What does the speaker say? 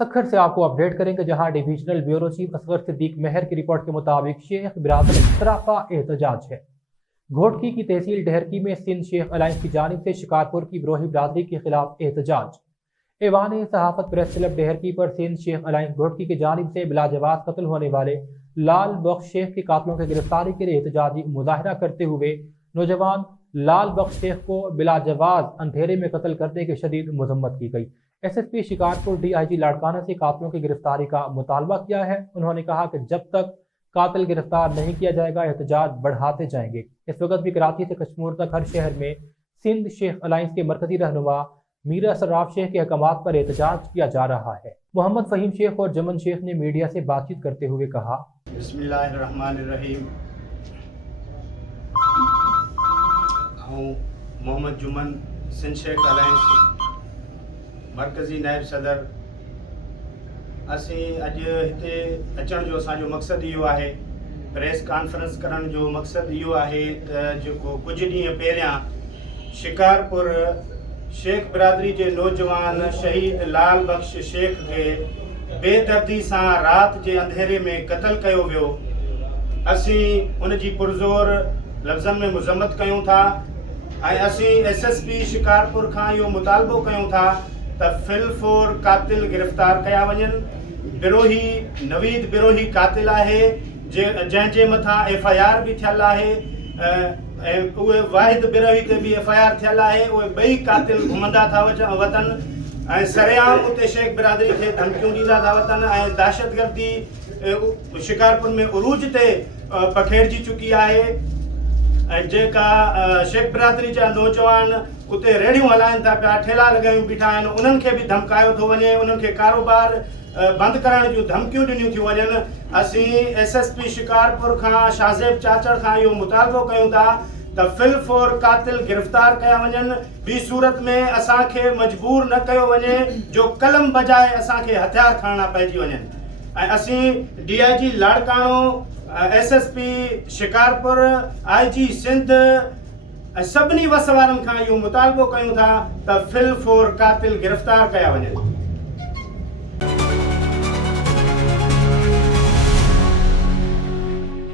सखर से आपको अपडेट करेंगे, जहां divisional bureau chief Asghar Siddique Mehar की रिपोर्ट के मुताबिक शेख बिरादर सरापा एहतजाज है। घोटकी की तहसील डहरकी में सिंध शेख अलायंस की जानिब से शिकारपुर की विरोही बिरादरी के खिलाफ एहतजाज। ऐवान सहाफत प्रेस क्लब डहरकी पर सिंध शेख अलायंस घोटकी की जानिब से बिलाजवाज कत्ल होने वाले लाल बख्श शेख के कातलों की गिरफ्तारी के लिए एहतजाजी मुजाहरा करते हुए नौजवान लाल बख्श शेख को बिलाजवाज अंधेरे में कत्ल करने की शदीद मजम्मत की गई। SSP शिकारपुर DIG लाड़काना से कातलों की गिरफ्तारी का मुतालबा किया है। उन्होंने कहा कि जब तक कातिल गिरफ्तार नहीं किया जाएगा एहतजाज बढ़ाते जाएंगे। इस वक्त भी कराची से कश्मीर तक हर शहर में सिंध शेख अलायंस के मरकजी रहनुमा मीरा सर्राफ शेख के अहकामात पर एहतजाज किया जा रहा है। मोहम्मद फहीम शेख और जमन शेख ने मीडिया से बातचीत करते हुए कहा, बिस्मिल्लाहिर्रहमानिर्रहीम। मोहम्मद जुमन, सिंध शेख अलायंस मरकज़ी नायब सदर। असीं अॼु हिते अचण जो असांजो मक़सदु इहो आहे, प्रेस कॉन्फ्रेंस करण जो मक़सदु इहो आहे त जेको कुझु ॾींहं पहिरियां शिकारपुर शेख बिरादरी जे नौजवान शहीद लाल बख्श शेख खे बेदर्दी सां राति जे अंधेरे में क़त्ल कयो वियो। असीं उन जी पुरज़ोर लफ़्ज़नि में मज़म्मत कयूं था ऐं असीं SSP शिकारपुर खां इहो मुतालबो कयूं था त फिलफोर कातिल गिरफ़्तार कया वञनि। बिरोही नवीद बिरोही कातिल आहे जंहिंजे मथां FIR बि थियल आहे ऐं उहे वाहिद बिरोही ते बि FIR थियल आहे। उहे ॿई कातिल घुमंदा था वतन ऐं सरेआम उते शेख बिरादरी खे धमकियूं ॾींदा था वतन ऐं दहशतगर्दी शिकारपुर में उरूज ते पखेड़जी चुकी आहे। ऐं जेका शेख बिरादरी जा नौजवान उते रेड़ियूं हलाइनि था पिया, ठेला लॻायूं बीठा आहिनि, उन्हनि खे बि धमकायो थो वञे, उन्हनि खे कारोबार बंदि करण जूं धमकियूं ॾिनियूं थियूं वञनि। असीं SSP शिकारपुर खां शाहज़ेब चाचड़ खां इहो मुतालबो कयूं था त फिलफोर कातिल गिरफ़्तार कया वञनि। ॿी सूरत में असांखे मजबूर न कयो वञे जो कलम बजाए असांखे हथियार खणणा पइजी वञनि। ऐं असीं DIG लाड़कानो, SSP शिकारपुर, IG सिंध ऐं सभिनी वस वारनि खां इहो मुतालबो कयूं था त फिलफोर कातिल गिरफ़्तार कया वञनि।